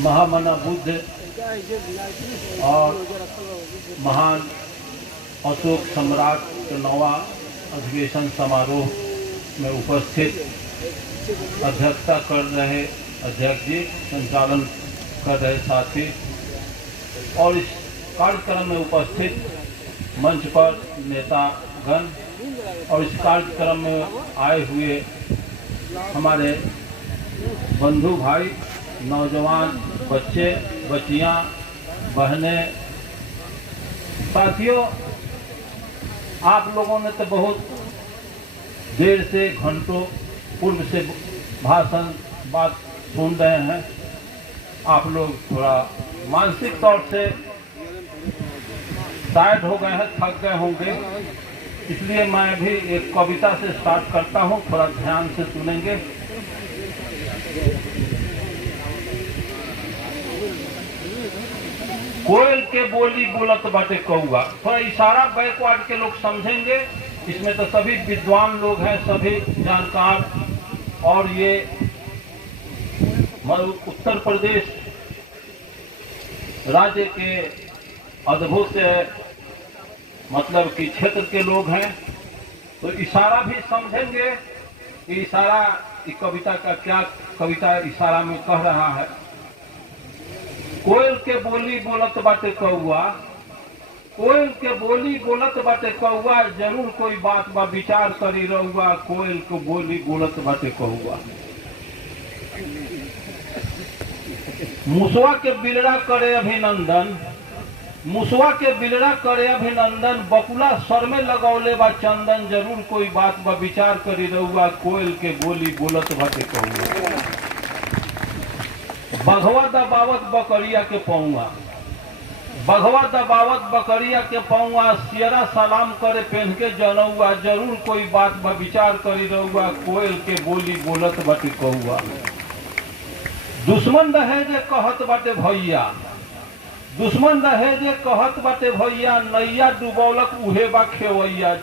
महामना बुद्ध और महान अशोक सम्राट के 9वां अधिवेशन समारोह में उपस्थित अध्यक्षता कर रहे अध्यक्ष जी, संचालन कर रहे साथी और इस कार्यक्रम में उपस्थित मंच पर नेतागण और इस कार्यक्रम में आए हुए हमारे बंधु भाई, नौजवान बच्चे, बच्चियां, बहनें, साथियों, आप लोगों ने तो बहुत देर से घंटों पूर्व से भाषण बात सुन रहे हैं। आप लोग थोड़ा मानसिक तौर से टायर्ड हो गए हैं, थक गए होंगे, इसलिए मैं भी एक कविता से स्टार्ट करता हूं, थोड़ा ध्यान से सुनेंगे। कोयल के बोली बोलत बाटे कौआ, थोड़ा इशारा बैकवर्ड के लोग समझेंगे। इसमें तो सभी विद्वान लोग हैं, सभी जानकार, और ये उत्तर प्रदेश राज्य के अद्भुत मतलब कि क्षेत्र के लोग हैं, तो इशारा भी समझेंगे कि इशारा कविता का क्या कविता इशारा में कह रहा है। कोयल के बोली बोलत बाटे कौआ, कोयल के बोली बोलत बाटे कौआ, जरूर कोई बात बा विचार करी रहुआ, कोयल के बोली बोलत बाटे कौआ। मुसवा के बिलड़ा करे अभिनंदन, मुसवा के बिलड़ा करे अभिनंदन, बकुला सर में लगौले बा चंदन, जरूर कोई बात बा विचार करी रहुआ, कोयल के बोली बोलत बाटे कौआ। बघवा दबावत बकरिया के पौआ, बघवा दबावत बकरिया के पौआ, सियरा सलाम करे पहन के जनौआ, जरूर कोई बात बा विचार करी रहुआ, कोयल के बोली बोलत बाटे कौआ। दुश्मन रहे जे कहत बाटे भैया, दुश्मन रहे जे कहत बाटे भैया, नैया डुबौलक उहे बा खेवैया।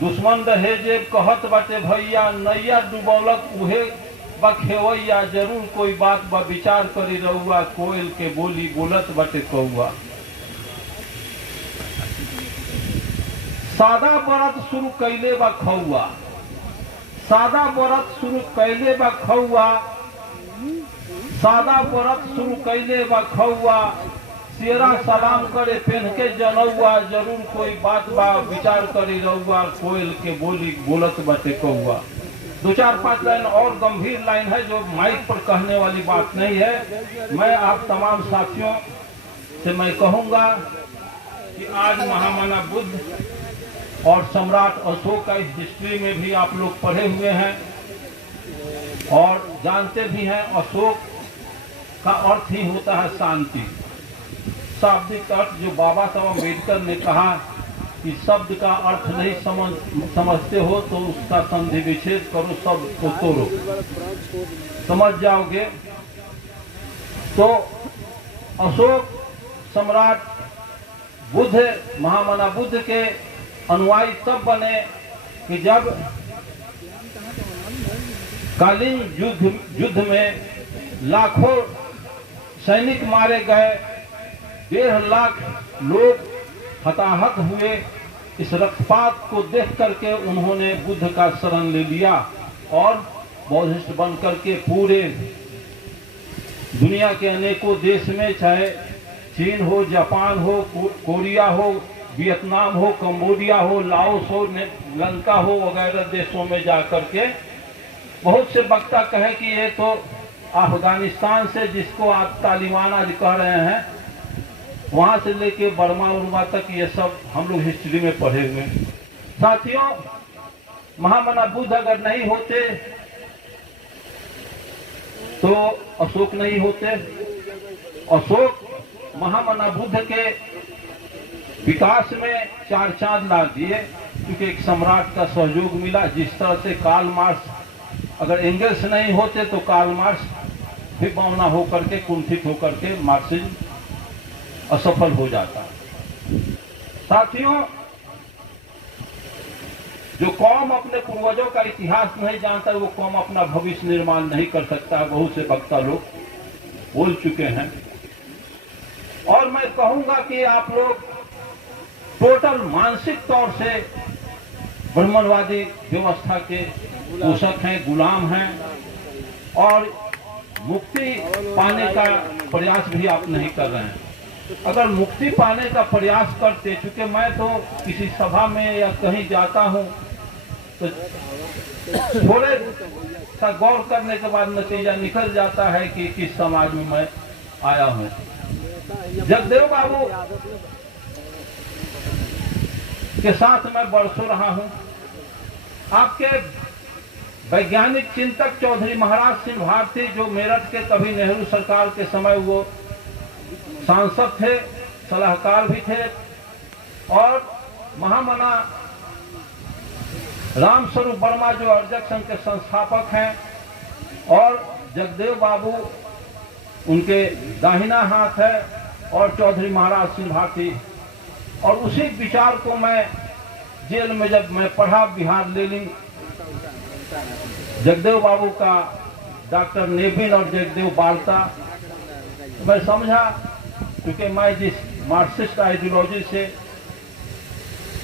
दुश्मन रहे जे कहत बाटे भैया, नैया डुबौलक उहे बा खेवैया, जरूर कोई बात बा विचार करी रहुआ, कोयल के बोली बोलत बाटे कौआ। सादा बरत शुरू कैले बा खौआ, सादा बरत शुरू कैले बा खौआ, सादा बरत शुरू कैले बा खौआ, सियरा सलाम करे पहन के जनौआ, जरूर कोई बात बा विचार करी रहुआ, कोयल के बोली बोलत बाटे कौआ। 2-4-5 लाइन और गंभीर लाइन है जो माइक पर कहने वाली बात नहीं है। मैं आप तमाम साथियों से मैं कहूंगा कि आज महामना बुद्ध और सम्राट अशोक का इस हिस्ट्री में भी आप लोग पढ़े हुए हैं और जानते भी हैं। अशोक का अर्थ ही होता है शांति। शाब्दिक अर्थ जो बाबा साहब अम्बेडकर ने कहा कि शब्द का अर्थ नहीं समझते हो तो उसका संधि विच्छेद करो, शब्द को तोड़ो, समझ जाओगे। तो अशोक सम्राट बुद्ध, महामना बुद्ध के अनुयायी तब बने कि जब कालीन युद्ध में लाखों सैनिक मारे गए, 1.5 लाख लोग हताहत हुए। इस रक्तपात को देख करके उन्होंने बुद्ध का शरण ले लिया और बौद्धिस्ट बन करके पूरे दुनिया के अनेकों देश में, चाहे चीन हो, जापान हो, कोरिया हो, वियतनाम हो, कंबोडिया हो, लाओस हो, लंका हो, वगैरह देशों में जा करके बहुत से वक्ता कहे कि ये तो अफगानिस्तान से, जिसको आप तालिबान आज कह रहे हैं, वहां से लेके बर्मा उर्मा तक ये सब हम लोग हिस्ट्री में पढ़े हुए। साथियों, महामना बुद्ध अगर नहीं होते तो अशोक नहीं होते। अशोक महामना बुद्ध के विकास में 4 चांद ला दिए, क्योंकि एक सम्राट का सहयोग मिला। जिस तरह से कार्ल मार्क्स, अगर एंगल्स नहीं होते तो कार्ल मार्क्स भी बौना होकर के, कुंठित होकर के मार्क्सिज्म असफल हो जाता। साथियों, जो कौम अपने पूर्वजों का इतिहास नहीं जानता, वो कौम अपना भविष्य निर्माण नहीं कर सकता। बहुत से वक्ता लोग बोल चुके हैं। और मैं कहूंगा कि आप लोग टोटल मानसिक तौर से ब्राह्मणवादी व्यवस्था के पोषक हैं, गुलाम हैं, और मुक्ति पाने का प्रयास भी आप नहीं कर रहे हैं। अगर मुक्ति पाने का प्रयास करते, चूंकि मैं तो किसी सभा में या कहीं जाता हूं तो थोड़े सा गौर करने के बाद नतीजा निकल जाता है कि किस समाज में मैं आया हूं। जगदेव बाबू के साथ मैं बरसों रहा हूं। आपके वैज्ञानिक चिंतक चौधरी महाराज सिंह भारती, जो मेरठ के कभी नेहरू सरकार के समय वो सांसद थे, सलाहकार भी थे, और महामना रामस्वरूप वर्मा जो अर्जक संघ के संस्थापक हैं, और जगदेव बाबू उनके दाहिना हाथ है, और चौधरी महाराज सिंह भारती। और उसी विचार को मैं जेल में जब मैं पढ़ा, बिहार लेलिंग, जगदेव बाबू का डॉक्टर नेबिन और जगदेव बालता, मैं समझा, क्योंकि मैं जिस मार्क्सिस्ट आइडियोलॉजी से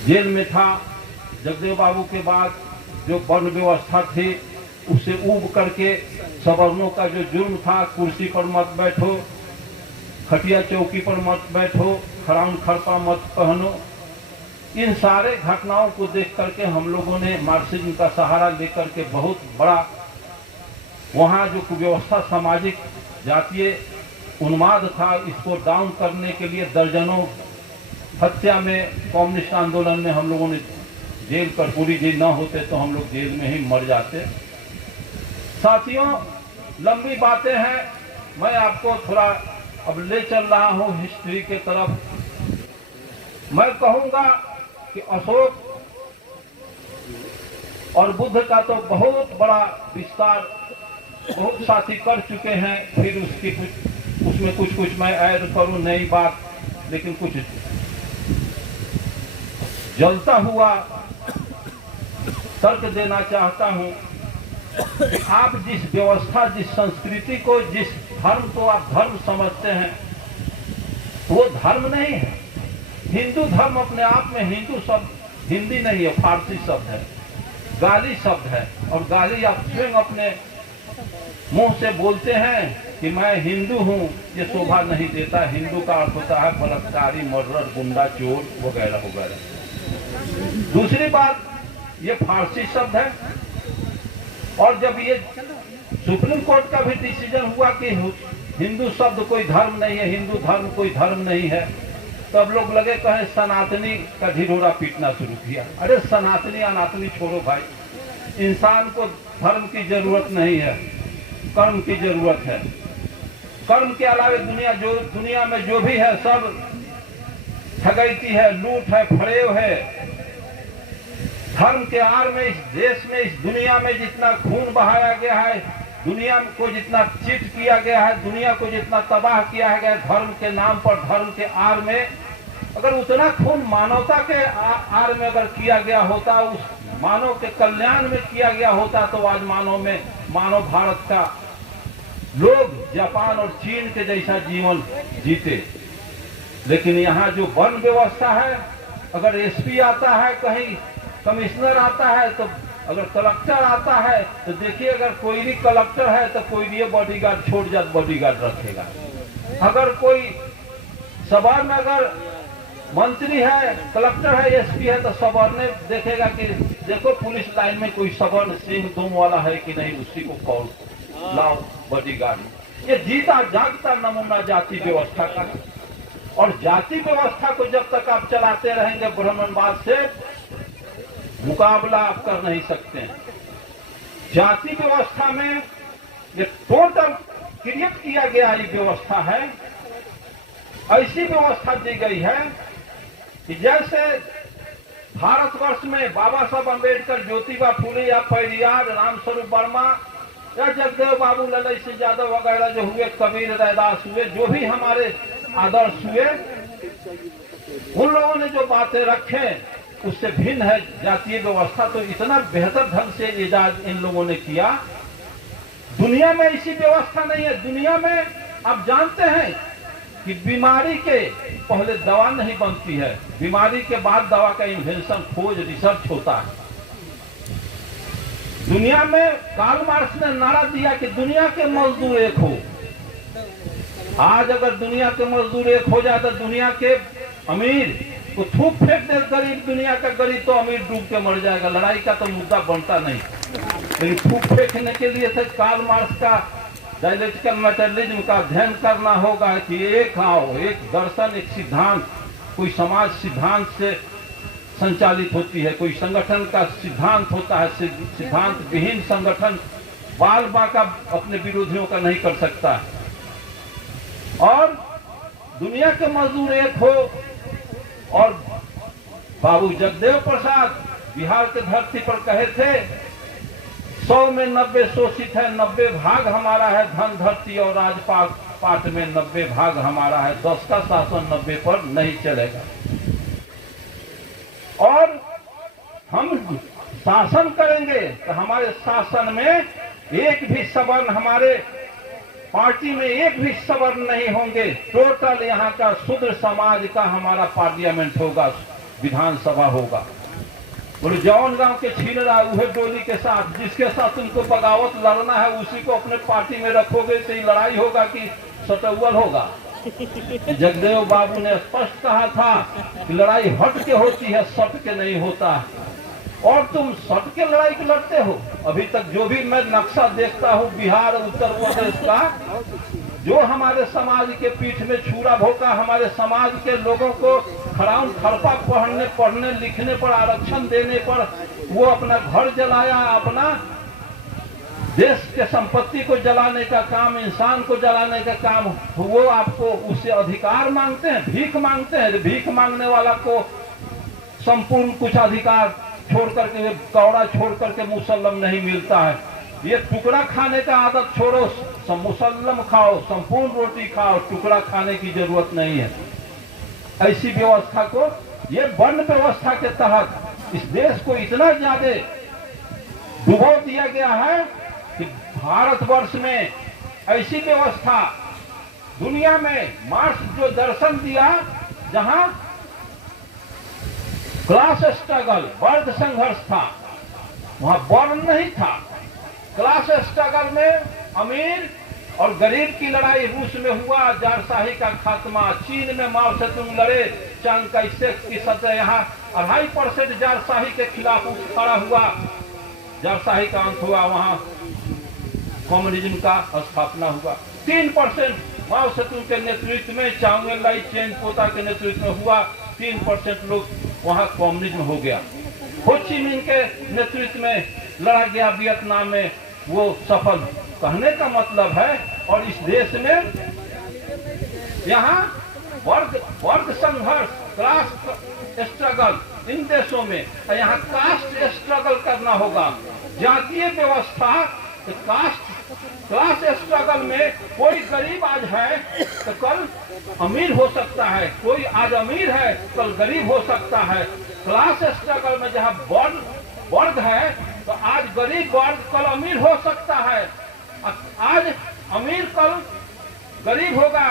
जेल में था, जगदेव बाबू के बाद जो वर्ण व्यवस्था थी उससे ऊब करके सवर्णों का जो जुर्म था, कुर्सी पर मत बैठो, खटिया चौकी पर मत बैठो, खराउन खरपा मत पहनो, इन सारे घटनाओं को देख करके हम लोगों ने मार्क्सिज्म का सहारा लेकर के बहुत बड़ा वहाँ जो कुव्यवस्था, सामाजिक जातीय उन्माद था, इसको डाउन करने के लिए दर्जनों हत्या में, कम्युनिस्ट आंदोलन में हम लोगों ने जेल पर, पूरी जेल न होते तो हम लोग जेल में ही मर जाते। साथियों, लंबी बातें हैं, मैं आपको थोड़ा अब ले चल रहा हूं हिस्ट्री के तरफ। मैं कहूंगा कि अशोक और बुद्ध का तो बहुत बड़ा विस्तार बहुत साथी कर चुके हैं, फिर उसमें कुछ मैं ऐड करूं नई बात, लेकिन कुछ जलता हुआ तर्क देना चाहता हूं। आप जिस व्यवस्था, जिस संस्कृति को, जिस धर्म को आप धर्म समझते हैं, वो धर्म नहीं है। हिंदू धर्म अपने आप में, हिंदू शब्द हिंदी नहीं है, फारसी शब्द है, गाली शब्द है, और गाली आप स्वयं अपने मुंह से बोलते हैं कि मैं हिंदू हूं, ये शोभा नहीं देता। हिंदू का अर्थ होता है बलात्कारी, मर्डर, गुंडा, चोर वगैरह वगैरह। दूसरी बात, ये फारसी शब्द है, और जब ये सुप्रीम कोर्ट का भी डिसीजन हुआ कि हिंदू शब्द कोई धर्म नहीं है, हिंदू धर्म कोई धर्म नहीं है, तब लोग लगे कहे सनातनी का ढिढोरा पीटना शुरू किया। अरे सनातनी अनातनी छोड़ो भाई, इंसान को धर्म की जरूरत नहीं है, कर्म की जरूरत है। कर्म के अलावे दुनिया में जो भी है सब ठगैती है, लूट है, फरेब है। धर्म के आड़ में इस देश में, इस दुनिया में जितना खून बहाया गया है, दुनिया को जितना चीट किया गया है, दुनिया को जितना तबाह किया गया है धर्म के नाम पर, धर्म के आड़ में, अगर उतना खून मानवता के आड़ में अगर किया गया होता, उस मानव के कल्याण में किया गया होता, तो आज मानव भारत का लोग जापान और चीन के जैसा जीवन जीते। लेकिन यहाँ जो वर्ण व्यवस्था है, अगर एसपी आता है, कहीं कमिश्नर आता है, तो अगर कलेक्टर आता है, तो देखिए अगर कोई भी कलेक्टर है तो कोई भी बॉडीगार्ड छोड़ जात बॉडीगार्ड रखेगा। अगर कोई सवार में अगर मंत्री है, कलेक्टर है, एसपी है, तो सवर्ण देखेगा कि देखो पुलिस लाइन में कोई सवर्ण सिंह दुम वाला है कि नहीं, उसी को कॉल लाओ बॉडीगार्ड। ये जीता जागता नमूना जाति व्यवस्था का। और जाति व्यवस्था को जब तक आप चलाते रहेंगे, ब्राह्मणवाद से मुकाबला आप कर नहीं सकते हैं। जाति व्यवस्था में ये टोटल क्रिएट किया गया ये व्यवस्था है, ऐसी व्यवस्था दी गई है कि जैसे भारतवर्ष में बाबा साहब अम्बेडकर, ज्योतिबा फुले या पेरियार, रामस्वरूप वर्मा या जगदेव बाबू, ललई सिंह यादव वगैरह जो हुए, कबीर, रैदास हुए, जो भी हमारे आदर्श हुए, उन लोगों ने जो बातें रखे उससे भिन्न है जातीय व्यवस्था। तो इतना बेहतर ढंग से इजाद इन लोगों ने किया। दुनिया में ऐसी व्यवस्था नहीं है। दुनिया में आप जानते हैं कि बीमारी के पहले दवा नहीं बनती है, बीमारी के बाद दवा का इन्वेंशन, खोज, रिसर्च होता है। दुनिया में कार्ल मार्क्स ने नारा दिया कि दुनिया के मजदूर एक हो। आज अगर दुनिया के मजदूर एक हो जाए तो दुनिया के अमीर को थूक फेंक दे गरीब, दुनिया का गरीब तो अमीर डूब के मर जाएगा। लड़ाई का तो मुद्दा बनता नहीं, लेकिन थूक फेंकने के लिए तो कार्ल मार्क्स का डायलेक्टिकल मटेरियलिज्म का अध्ययन करना होगा कि एक आओ, एक दर्शन, एक सिद्धांत, कोई समाज सिद्धांत से संचालित होती है, कोई संगठन का सिद्धांत होता है। सिद्धांत विहीन संगठन बाल बांका अपने विरोधियों का नहीं कर सकता। और दुनिया के मजदूर एक हो। और बाबू जगदेव प्रसाद बिहार के धरती पर कहे थे, 100 में 90 शोषित है, 90 भाग हमारा है, धन धरती और राजपाट में 90 भाग हमारा है, 10 का शासन 90 पर नहीं चलेगा। और हम शासन करेंगे तो हमारे शासन में एक भी सवर्ण, हमारे पार्टी में एक भी सवर्ण नहीं होंगे। टोटल यहाँ का शूद्र समाज का हमारा पार्लियामेंट होगा, विधानसभा होगा। बोले जौन गांव के छीन रहा है डोली के साथ, जिसके साथ तुमको बगावत लड़ना है उसी को अपने पार्टी में रखोगे तो ये लड़ाई होगा कि सटौवल होगा। जगदेव बाबू ने स्पष्ट कहा था कि लड़ाई हट के होती है, सट के नहीं होता। और तुम सट के लड़ाई के लड़ते हो। अभी तक जो भी मैं नक्शा देखता हूँ बिहार, उत्तर प्रदेश का, जो हमारे समाज के पीठ में छुरा भोंका, हमारे समाज के लोगों को खड़ाउन खड़पा पढ़ने लिखने पर, आरक्षण देने पर वो अपना घर जलाया, अपना देश के संपत्ति को जलाने का काम, इंसान को जलाने का काम, वो आपको उससे अधिकार मांगते हैं, भीख मांगते हैं। भीख मांगने वाला को संपूर्ण कुछ अधिकार छोड़ करके, कौड़ा छोड़ करके मुसल्लम नहीं मिलता है। ये टुकड़ा खाने का आदत छोड़ो, मुसल्लम खाओ, संपूर्ण रोटी खाओ, टुकड़ा खाने की जरूरत नहीं है। ऐसी व्यवस्था को, ये वर्ण व्यवस्था के तहत इस देश को इतना ज्यादा डुबो दिया गया है कि भारतवर्ष में ऐसी व्यवस्था, दुनिया में मार्क्स जो दर्शन दिया, जहां क्लास स्ट्रगल, वर्ग संघर्ष था, वहां वर्ण नहीं था। क्लास स्ट्रगल में अमीर और गरीब की लड़ाई रूस में हुआ, जारशाही का खात्मा, चीन में माओ से तुम लड़े, चांग का की सतह यहाँ 2.5% जारशाही के खिलाफ खड़ा हुआ, जारशाही का अंत हुआ, वहां कम्युनिज्म का स्थापना हुआ। 3% माओ सेतुंग के नेतृत्व में, चांग लाई चेन पोता के नेतृत्व में हुआ, 3% लोग वहां कम्युनिज्म हो गया। हो ची मिन के नेतृत्व में लड़ा गया वियतनाम में, वो सफल। कहने का मतलब है, और इस देश में यहाँ वर्ग संघर्ष, क्लास स्ट्रगल, इन देशों में यहाँ कास्ट स्ट्रगल करना होगा। जातीय व्यवस्था, क्लास स्ट्रगल में कोई गरीब आज है तो कल अमीर हो सकता है, कोई आज अमीर है कल गरीब हो सकता है। क्लास स्ट्रगल में जहाँ वर्ग है तो आज गरीब वर्ग कल अमीर हो सकता है, आज अमीर कल गरीब होगा,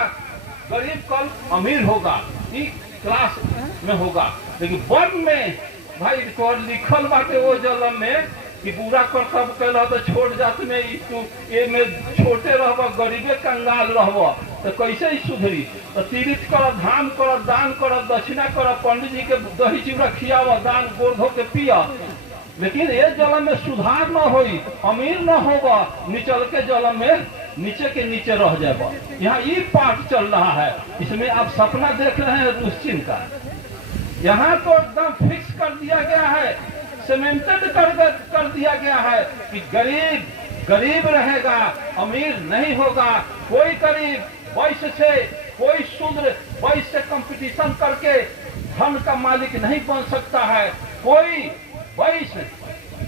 गरीब कल अमीर होगा, ये क्लास में होगा। लेकिन वर्ण में भाई को लिखल बाटे वो जलम में कि बुरा कर्तव्य कैल तो छोड़ जात में तू ए में छोटे रहब, गरीबे कंगाल रहब, तो कैसे ही सुधरी। तो तीर्थ कर, धाम कर, दान कर, दक्षिणा कर, पंडित जी के दही चिवड़ा खियाव, दान गोड़ धो के पिया, लेकिन ये जल में सुधार न होई, अमीर न होगा, निचल के जल में नीचे के नीचे रह जाएगा। यहाँ ये पाठ चल रहा है, इसमें आप सपना देख रहे हैं रूस चीन का। यहाँ तो एकदम फिक्स कर दिया गया है, सीमेंटेड कर दिया गया है कि गरीब रहेगा, अमीर नहीं होगा। कोई गरीब वैश्य से, कोई शूद्र वैश्य से कंपटीशन करके धन का मालिक नहीं बन सकता है, कोई वैश्य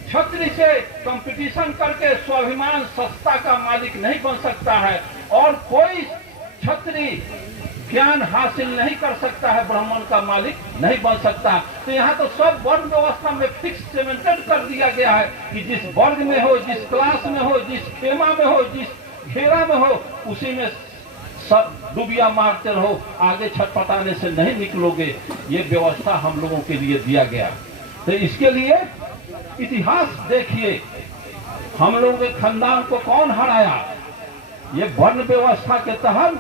क्षत्रिय से कंपटीशन करके स्वाभिमान सत्ता का मालिक नहीं बन सकता है, और कोई क्षत्रिय ज्ञान हासिल नहीं कर सकता है, ब्राह्मण का मालिक नहीं बन सकता। तो यहाँ तो सब वर्ण व्यवस्था में फिक्स सीमेंटेड कर दिया गया है कि जिस वर्ग में हो, जिस क्लास में हो, जिस खेमा में हो, जिस घेरा में हो, उसी में सब डुबिया मारते रहो, आगे छटपटाने से नहीं निकलोगे। ये व्यवस्था हम लोगों के लिए दिया गया। तो इसके लिए इतिहास देखिए, हम लोगों के खानदान को कौन हराया। ये वर्ण व्यवस्था के तहत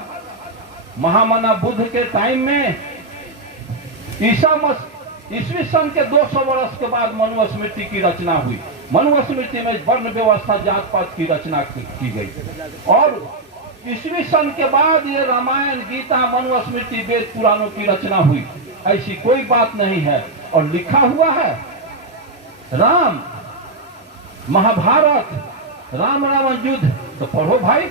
महामना बुद्ध के टाइम में ईस्वी सन के 200 वर्ष के बाद मनुस्मृति की रचना हुई। मनुस्मृति में वर्ण व्यवस्था जात पात की रचना की गई और ईस्वी सन के बाद ये रामायण गीता मनुस्मृति वेद पुराणों की रचना हुई। ऐसी कोई बात नहीं है और लिखा हुआ है राम महाभारत राम रावण युद्ध। तो पढ़ो भाई,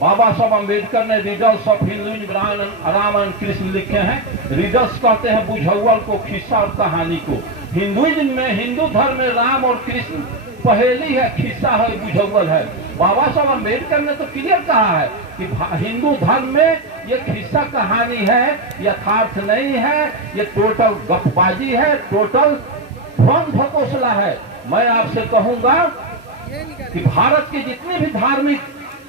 बाबा साहब अम्बेडकर ने readers of Hinduism Ram and Krishna लिखे हैं। रीडर्स कहते हैं बुझौल को, खिस्सा और कहानी को। हिंदुइज्म में, हिंदू धर्म में राम और कृष्ण पहेली है, खिस्सा है, बुझौल है। बाबा साहब अम्बेडकर ने तो क्लियर कहा है कि हिंदू धर्म में ये खिस्सा कहानी है, यथार्थ नहीं है, ये टोटल गपबाजी है, टोटल भ्रम धकोसला है। मैं आपसे कहूंगा कि भारत की जितनी भी धार्मिक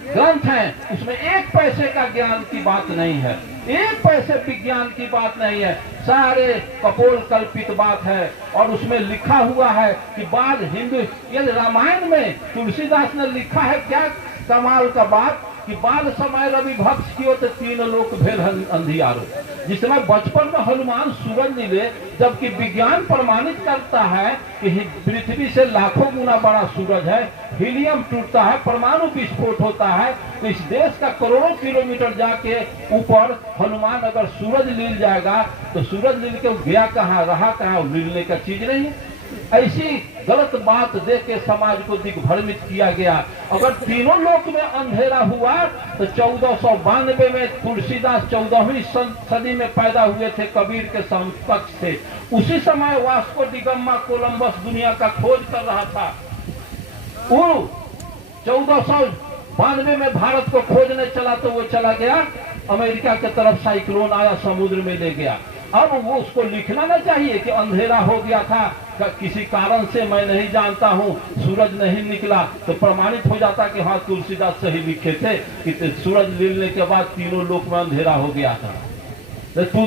ग्रंथ हैं उसमें एक पैसे का ज्ञान की बात नहीं है, एक पैसे विज्ञान की बात नहीं है, सारे कपोल कल्पित बात है। और उसमें लिखा हुआ है कि बाल हिंदू, ये रामायण में तुलसीदास ने लिखा है क्या कमाल का बात कि बाल समय रवि भक्ष की तो 3 लोक भेल अंधियारो। जिस समय बचपन में हनुमान सूरज निकले, जबकि विज्ञान प्रमाणित करता है कि पृथ्वी से लाखों गुना बड़ा सूरज है, हीलियम टूटता है, परमाणु विस्फोट होता है। तो इस देश का करोड़ों किलोमीटर जाके ऊपर हनुमान अगर सूरज लील जाएगा तो सूरज लील के गया कहाँ, रहा कहाँ, लीलने का चीज नहीं है। ऐसी गलत बात देख के समाज को दिग्भ्रमित किया गया। अगर तीनों लोक में अंधेरा हुआ तो 1492 में तुलसीदास 14वीं सदी में पैदा हुए थे, कबीर के समकक्ष थे। उसी समय वास्को डी गामा कोलंबस दुनिया का खोज कर रहा था। वो 1492 में भारत को खोजने चला तो वो चला गया अमेरिका की तरफ, साइक्लोन आया समुद्र में ले गया। अब वो उसको लिखना ना चाहिए कि अंधेरा हो गया था, किसी कारण से मैं नहीं जानता हूँ, सूरज नहीं निकला, तो प्रमाणित हो जाता कि हाँ तुलसीदास सही लिखे थे कि सूरज मिलने के बाद तीनों लोक में अंधेरा हो गया था। तो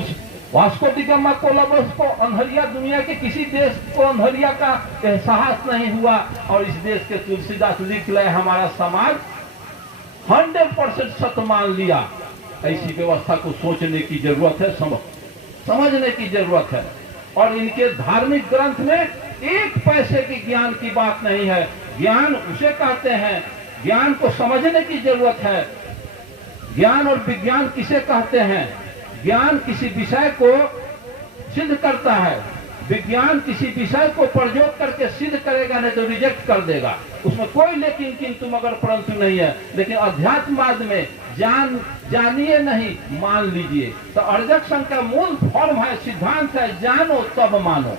वास्को डी गामा कोलंबस को अंधेरिया, दुनिया के किसी देश को अंधेरिया का एहसास नहीं हुआ और इस देश के तुलसीदास लिख ले, हमारा समाज 100% सत्य मान लिया। ऐसी व्यवस्था को सोचने की जरूरत है, समझने की जरूरत है। और इनके धार्मिक ग्रंथ में एक पैसे की ज्ञान की बात नहीं है। ज्ञान उसे कहते हैं, ज्ञान को समझने की जरूरत है। ज्ञान और विज्ञान किसे कहते हैं? ज्ञान किसी विषय को सिद्ध करता है, विज्ञान किसी विषय को प्रयोग करके सिद्ध करेगा, नहीं तो रिजेक्ट कर देगा। उसमें कोई लेकिन किंतु मगर परंतु नहीं है। लेकिन अध्यात्मवाद में जानिए नहीं, मान लीजिए। तो अर्जक का मूल फॉर्म है, सिद्धांत है, जानो तब मानो।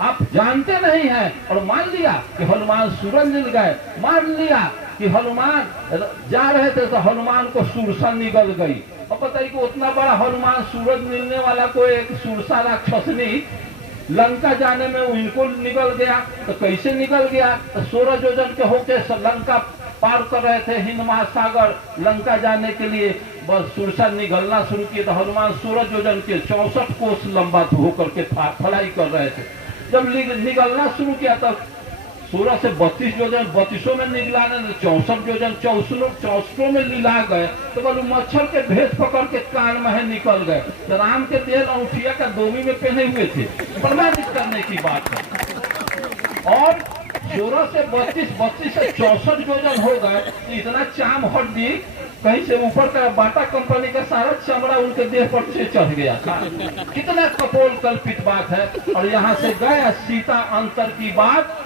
आप जानते नहीं हैं और मान लिया कि हनुमान सूरज मिल गए, मान लिया कि हनुमान जा रहे थे तो हनुमान को सुरसा निकल गई। अब बताइए कि उतना बड़ा हनुमान सूरज मिलने वाला को एक सुरसा राक्षसनी लंका जाने में उनको निकल गया। तो कैसे निकल गया? तो 16 योजन के होके लंका पार कर रहे थे, हिंद महासागर लंका जाने के लिए। बस सुरसा निकलना शुरू किया तो हनुमान 16 योजन के 64 कोस लंबा होकर के फलाई कर रहे थे। जब निकलना शुरू किया तब 16 से 32 योजन, 32 में निकला, 64 योजन, 64 में लीला गए। तो बोलो मच्छर के भेष पकड़ के कान में निकल गए। तो राम के तेल अंगूठिया का दोमी में पहने हुए थे, प्रमाणित करने की बात है। और 16 से 32 से 64 योजन हो गए। तो इतना चाम हड्डी कहीं से ऊपर का बाटा कंपनी का सारा चमड़ा उनके देह पर से चढ़ गया था। कितना कपोल कल्पित बात है। और यहाँ से गए सीता अंतर की बात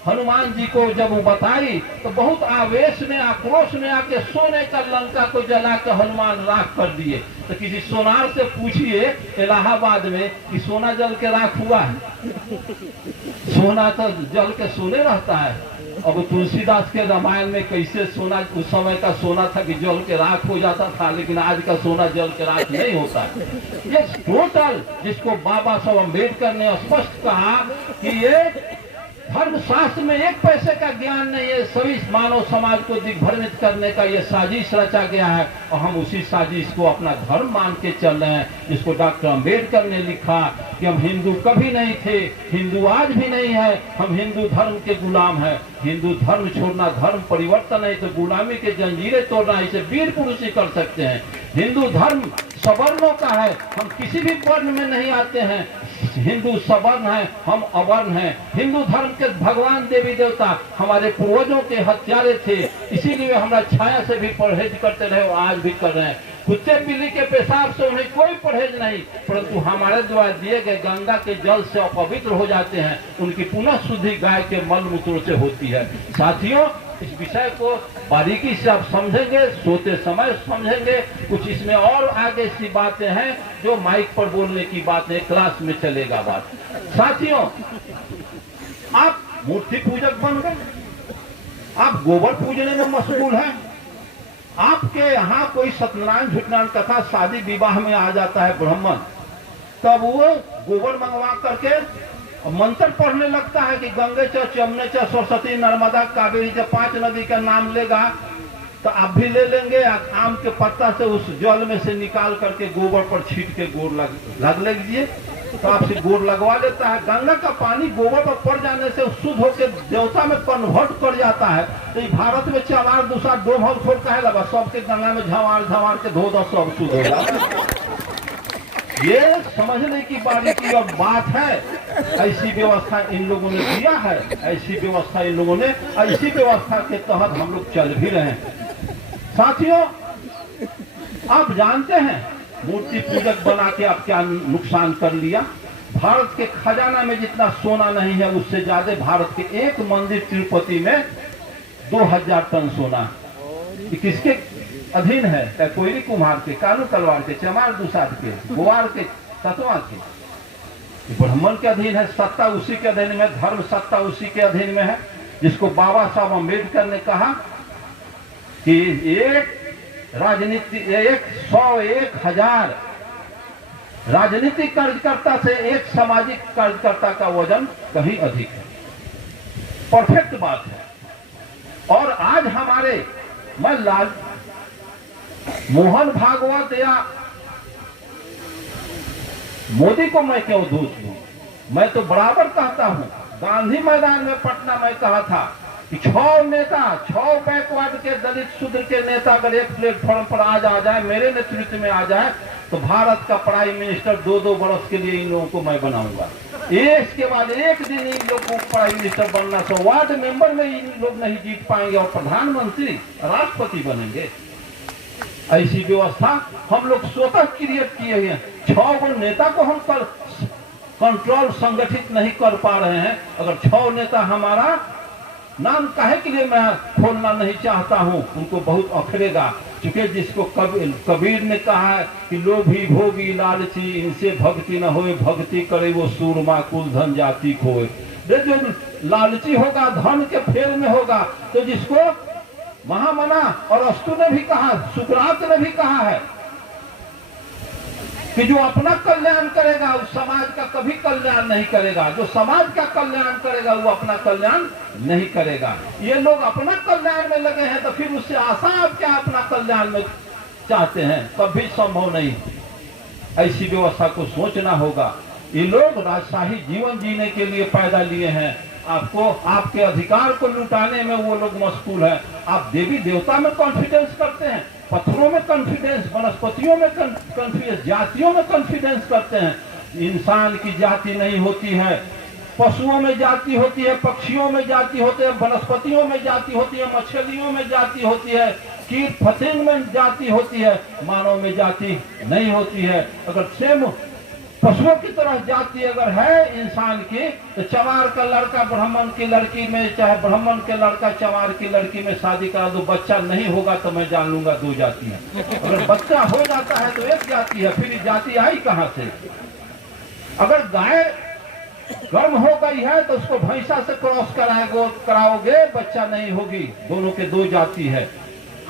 हनुमान जी को जब वो बताई तो बहुत आवेश में, आक्रोश में आके सोने का लंका को जला के हनुमान राख कर दिए। तो किसी सोनार से पूछिए इलाहाबाद में कि सोना जल के राख हुआ है? सोना तो जल के सोने रहता है। अब तुलसीदास के रामायण में कैसे सोना, उस समय का सोना था कि जल के राख हो जाता था, लेकिन आज का सोना जल के राख नहीं होता। ये टोटल जिसको बाबा साहब अम्बेडकर ने स्पष्ट कहा कि ये धर्मशास्त्र में एक पैसे का ज्ञान नहीं है। सभी मानव समाज को दिग्भ्रमित करने का ये साजिश रचा गया है और हम उसी साजिश को अपना धर्म मान के चल रहे हैं, जिसको डॉक्टर अम्बेडकर ने लिखा कि हम हिंदू कभी नहीं थे, हिंदू आज भी नहीं है, हम हिंदू धर्म के गुलाम हैं। हिंदू धर्म छोड़ना धर्म परिवर्तन है, तो गुलामी के जंजीरें तोड़ना इसे वीर पुरुष ही कर सकते हैं। हिंदू धर्म सवर्णों का है, हम किसी भी वर्ण में नहीं आते हैं। हिंदू सवर्ण है, हम अवर्ण हैं। हिंदू धर्म के भगवान देवी देवता हमारे पूर्वजों के हत्यारे थे, इसीलिए हमरा छाया से भी परहेज करते रहे और आज भी कर रहे हैं। कुत्ते बिल्ली के पेशाब से उन्हें कोई परहेज नहीं, परंतु हमारे द्वारा दिए गए गंगा के जल से अपवित्र हो जाते हैं। उनकी पुनः शुद्धि गाय के मल मूत्र से होती है। साथियों, इस विषय को बारीकी से आप समझेंगे, सोते समय समझेंगे। कुछ इसमें और आगे सी बातें हैं जो माइक पर बोलने की बातें, क्लास में चलेगा बात। साथियों, आप मूर्ति पूजक बन गए, आप गोबर पूजने में मशगूल हैं। आपके यहाँ कोई सत्यनारायण झुटनारायण कथा शादी विवाह में आ जाता है ब्राह्मण, तब वो गोबर मंगवा करके मंत्र पढ़ने लगता है कि गंगे च यमुने च सरस्वती नर्मदा कावेरी, जब 5 नदी का नाम लेगा तो आप भी ले लेंगे। आम के पत्ता से उस जल में से निकाल करके गोबर पर छीट के गोर लग लीजिए, तो आपसे गोर लगवा लेता है। गंगा का पानी गोबर पर पड़ जाने से शुद्ध होकर देवता में कन्वर्ट कर जाता है। तो भारत में चमार दूसरा डोम हाउस छोड़ का है लगा, सबके गंगा में झवार के धो दो, सब शुद्ध हो जाता। ये समझने की बारीकी और बात है। ऐसी व्यवस्था इन लोगों ने दिया है, ऐसी व्यवस्था इन लोगों ने, ऐसी व्यवस्था के तहत हम लोग चल भी रहे हैं। साथियों, आप जानते हैं मूर्ति पूजक बना के आप क्या नुकसान कर लिया। भारत के खजाना में जितना सोना नहीं है, उससे ज्यादा भारत के एक मंदिर तिरुपति में 2000 टन सोना। ये किसके अधीन है? कोयली कुम्हार के, कानू तलवार के, चमार दुसाद के, गुवार के, तत्वा के। ब्राह्मण के अधीन है, सत्ता उसी के अधीन में, धर्म सत्ता उसी के अधीन में है। जिसको बाबा साहब अम्बेडकर ने कहा कि एक राजनीति 100-1000 राजनीतिक कार्यकर्ता से एक सामाजिक कार्यकर्ता का वजन कहीं अधिक है। परफेक्ट बात है। और आज हमारे, मैं मोहन भागवत या मोदी को मैं क्यों दोष दूं? मैं तो बराबर कहता हूं, गांधी मैदान में पटना में कहा था कि 6 नेता, 6 बैकवर्ड के दलित शूद्र के नेता अगर एक प्लेटफॉर्म पर आज आ जाए, मेरे नेतृत्व में आ जाए, तो भारत का प्राइम मिनिस्टर 2-2 वर्ष के लिए इन लोगों को मैं बनाऊंगा। इसके बाद एक दिन इन लोगों को प्राइम मिनिस्टर बनना, तो वार्ड मेंबर में इन लोग नहीं जीत पाएंगे और प्रधानमंत्री, राष्ट्रपति बनेंगे। ऐसी व्यवस्था हम लोग स्वतः क्रिएट किए हैं। 6 नेता को हम कंट्रोल संगठित नहीं कर पा रहे हैं। अगर 6 नेता, हमारा नाम काहे के लिए मैं खोलना नहीं चाहता हूं, उनको बहुत अखरेगा। क्योंकि जिसको कबीर ने कहा है कि लोभी भोगी लालची, इनसे भक्ति न होए, भक्ति करे वो सूरमा, कुल धन जाति खोए। जो लालची होगा, धन के फेर में होगा, तो जिसको महामना और अस्तु ने भी कहा, सुकरात ने भी कहा है कि जो अपना कल्याण करेगा उस समाज का कभी कल्याण नहीं करेगा, जो समाज का कल्याण करेगा वो अपना कल्याण नहीं करेगा। ये लोग अपना कल्याण में लगे हैं, तो फिर उससे आशा आप क्या अपना कल्याण में चाहते हैं? कभी संभव नहीं। ऐसी व्यवस्था को सोचना होगा। ये लोग राजशाही जीवन जीने के लिए पैदा लिए हैं। आपको, आपके अधिकार को लुटाने में वो लोग मशगूल है। आप देवी देवता में कॉन्फिडेंस करते हैं, पत्थरों में कॉन्फिडेंस, वनस्पतियों में कॉन्फिडेंस, जातियों में कॉन्फिडेंस करते हैं। इंसान की जाति नहीं होती है, पशुओं में जाति होती है, पक्षियों में जाति होती है, वनस्पतियों में जाति होती है, मछलियों में जाति होती है, कीट पतंग में जाति होती है, मानव में जाति नहीं होती है। अगर सेम पशुओं की तरह जाति अगर है इंसान की, तो चमार का लड़का ब्राह्मण की लड़की में, चाहे ब्राह्मण के लड़का चमार की लड़की में शादी करा दो, बच्चा नहीं होगा तो मैं जान लूंगा 2 जाति है। अगर बच्चा हो जाता है तो 1 जाति है, फिर जाति आई कहां से? अगर गाय गर्म हो गई है तो उसको भैंसा से क्रॉस कराओगे, बच्चा नहीं होगी, दोनों के 2 जाति है।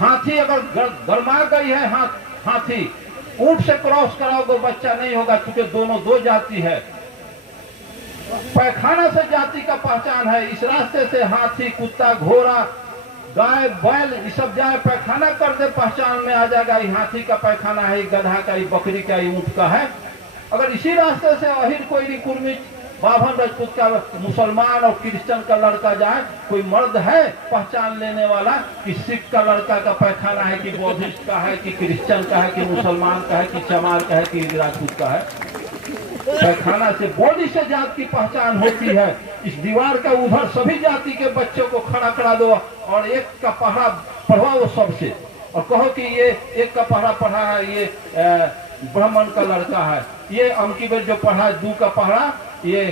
हाथी अगर गर्मा गई है, हाथी ऊंट से क्रॉस कराओगे, बच्चा नहीं होगा, क्योंकि दोनों 2 जाति है। पैखाना से जाति का पहचान है। इस रास्ते से हाथी, कुत्ता, घोड़ा, गाय, बैल ये सब जाए पैखाना कर दे, पहचान में आ जाएगा ये हाथी का पैखाना है, गधा का, ये बकरी का, ये ऊंट का है। अगर इसी रास्ते से अहिर, कोयली, कुर्मी, बाभन, राजपूत का, मुसलमान और क्रिश्चियन का लड़का जाए, कोई मर्द है पहचान लेने वाला कि सिख का लड़का का पैखाना है, कि बौद्धिस्ट का है, कि क्रिश्चियन का है, कि मुसलमान का है, कि चमार का है, कि राजपूत का है। पैखाना से, बॉडी से जात की पहचान होती है। इस दीवार का उधर सभी जाति के बच्चों को खड़ा करा दो और एक का पहरा पढ़वाओ सबसे, और कहो कि ये एक का पहरा पढ़ा है, ये ब्राह्मण का लड़का है, ये अमकी बेर जो पढ़ा है 2 का पढ़ा, ये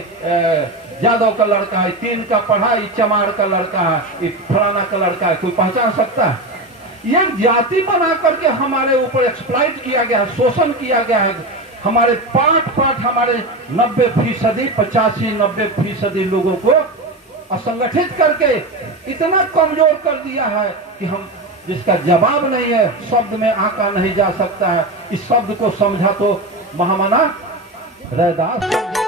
यादव का लड़का है, 3 का पढ़ा, ये चमार का लड़का है, ये फलाना का लड़का है। कोई पहचान सकता है? ये जाति बना करके हमारे ऊपर एक्सप्लॉइट किया गया है, शोषण किया गया है। हमारे पाठ हमारे 90%, 85-90% लोगों को असंगठित करके इतना कमजोर कर दिया है कि हम जिसका जवाब नहीं है, शब्द में आंका नहीं जा सकता है। इस शब्द को समझा तो महामना रैदास।